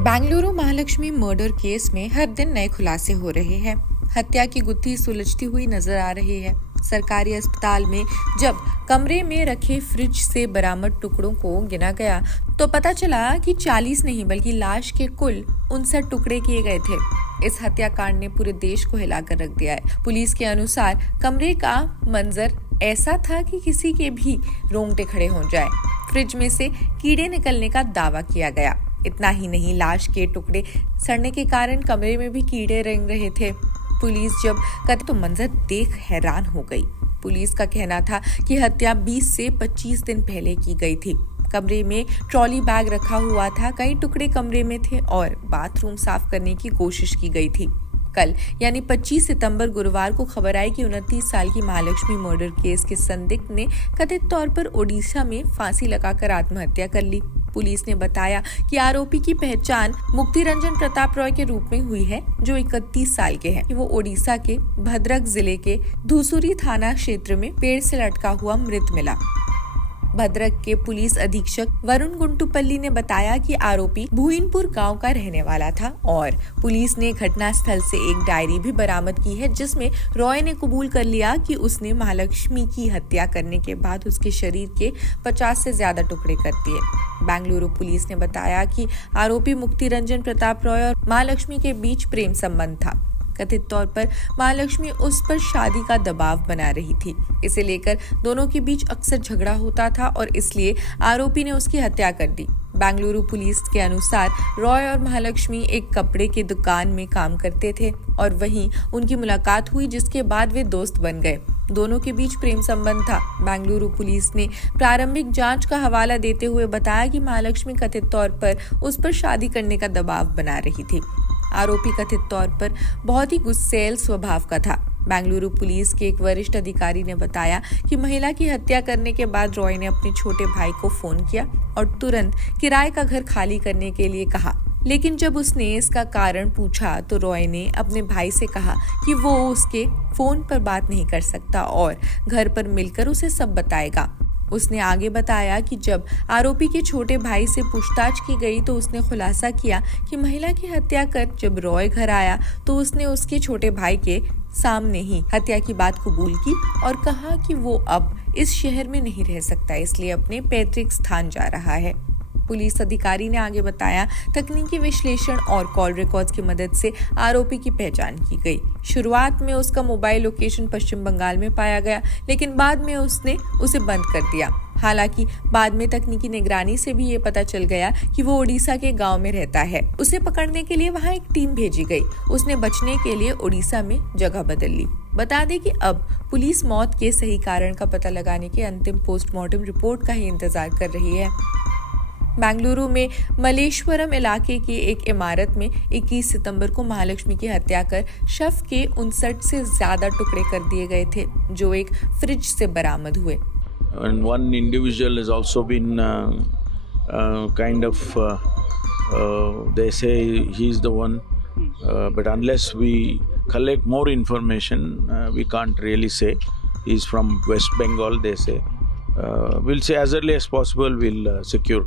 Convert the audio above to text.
Bengaluru Mahalakshmi murder case में हर दिन नए खुलासे हो रहे हैं। हत्या की गुत्थी सुलझती हुई नजर आ रही है। सरकारी अस्पताल में जब कमरे में रखे फ्रिज से बरामद टुकड़ों को गिना गया तो पता चला कि 40 नहीं बल्कि लाश के कुल 59 टुकड़े किए गए थे। इस हत्याकांड ने पूरे देश को हिलाकर रख दिया है। पुलिस के अनुसार कमरे का मंजर ऐसा था कि किसी के भी रोंगटे खड़े हो जाए। फ्रिज में से कीड़े निकलने का दावा किया गया। इतना ही नहीं, लाश के टुकड़े सड़ने के कारण कमरे में भी कीड़े रेंग रहे थे। पुलिस जब कथित तो मंजर देख हैरान हो गई। पुलिस का कहना था कि हत्या 20 से 25 दिन पहले की गई थी। कमरे में ट्रॉली बैग रखा हुआ था, कई टुकड़े कमरे में थे और बाथरूम साफ करने की कोशिश की गई थी। कल यानी 25 सितंबर गुरुवार को खबर आई कि 29 साल की महालक्ष्मी मर्डर केस के संदिग्ध ने कथित तौर पर ओडिशा में फांसी लगाकर आत्महत्या कर ली। पुलिस ने बताया कि आरोपी की पहचान मुक्ति रंजन प्रताप रॉय के रूप में हुई है, जो 31 साल के हैं। वो ओडिशा के भद्रक जिले के धूसुरी थाना क्षेत्र में पेड़ से लटका हुआ मृत मिला। भद्रक के पुलिस अधीक्षक वरुण गुंटुपल्ली ने बताया कि आरोपी भूइनपुर गांव का रहने वाला था और पुलिस ने घटनास्थल से एक डायरी भी बरामद की है, जिसमें रॉय ने कबूल कर लिया कि उसने महालक्ष्मी की हत्या करने के बाद उसके शरीर के 50 से ज्यादा टुकड़े कर दिए। बेंगलुरु पुलिस ने बताया कि आरोपी मुक्ति रंजन प्रताप रॉय और महालक्ष्मी के बीच प्रेम संबंध था। कथित तौर पर महालक्ष्मी उस पर शादी का दबाव बना रही थी। इसे लेकर दोनों के बीच अक्सर झगड़ा होता था और इसलिए आरोपी ने उसकी हत्या कर दी। बेंगलुरु पुलिस के अनुसार रॉय और महालक्ष्मी एक कपड़े की दुकान में काम करते थे और वहीं उनकी मुलाकात हुई, जिसके बाद वे दोस्त बन गए। दोनों के बीच प्रेम संबंध था। बेंगलुरु पुलिस ने प्रारंभिक जांच का हवाला देते हुए बताया कि महालक्ष्मी कथित तौर पर उस पर शादी करने का दबाव बना रही थी। आरोपी कथित तौर पर बहुत ही गुस्सैल स्वभाव का था। बेंगलुरु पुलिस के एक वरिष्ठ अधिकारी ने बताया कि महिला की हत्या करने के बाद रॉय ने अपने छोटे भाई को फोन किया और तुरंत किराए का घर खाली करने के लिए कहा। लेकिन जब उसने इसका कारण पूछा तो रॉय ने अपने भाई से कहा कि वो उसके फोन पर बात नहीं कर सकता और घर पर मिलकर उसे सब बताएगा। उसने आगे बताया कि जब आरोपी के छोटे भाई से पूछताछ की गई तो उसने खुलासा किया कि महिला की हत्या कर जब रॉय घर आया तो उसने उसके छोटे भाई के सामने ही हत्या की बात कबूल की और कहा कि वो अब इस शहर में नहीं रह सकता, इसलिए अपने पैतृक स्थान जा रहा है। पुलिस अधिकारी ने आगे बताया, तकनीकी विश्लेषण और कॉल रिकॉर्ड्स की मदद से आरोपी की पहचान की गई। शुरुआत में उसका मोबाइल लोकेशन पश्चिम बंगाल में पाया गया, लेकिन बाद में उसने उसे बंद कर दिया। हालांकि बाद में तकनीकी निगरानी से भी ये पता चल गया कि वो ओडिशा के गांव में रहता है। उसे पकड़ने के लिए वहां एक टीम भेजी गई। उसने बचने के लिए ओडिशा में जगह बदल ली। बता दें कि अब पुलिस मौत के सही कारण का पता लगाने के अंतिम पोस्टमार्टम रिपोर्ट का ही इंतजार कर रही है। बेंगलुरु में मलेश्वरम इलाके की एक इमारत में 21 सितंबर को महालक्ष्मी की हत्या कर शव के 59 से ज्यादा टुकड़े कर दिए गए थे, जो एक फ्रिज से बरामद हुए। And one individual has also been they say he's the one, but unless we collect more information, we can't really say. He's from West Bengal, they say. We'll say as early as possible we'll secure.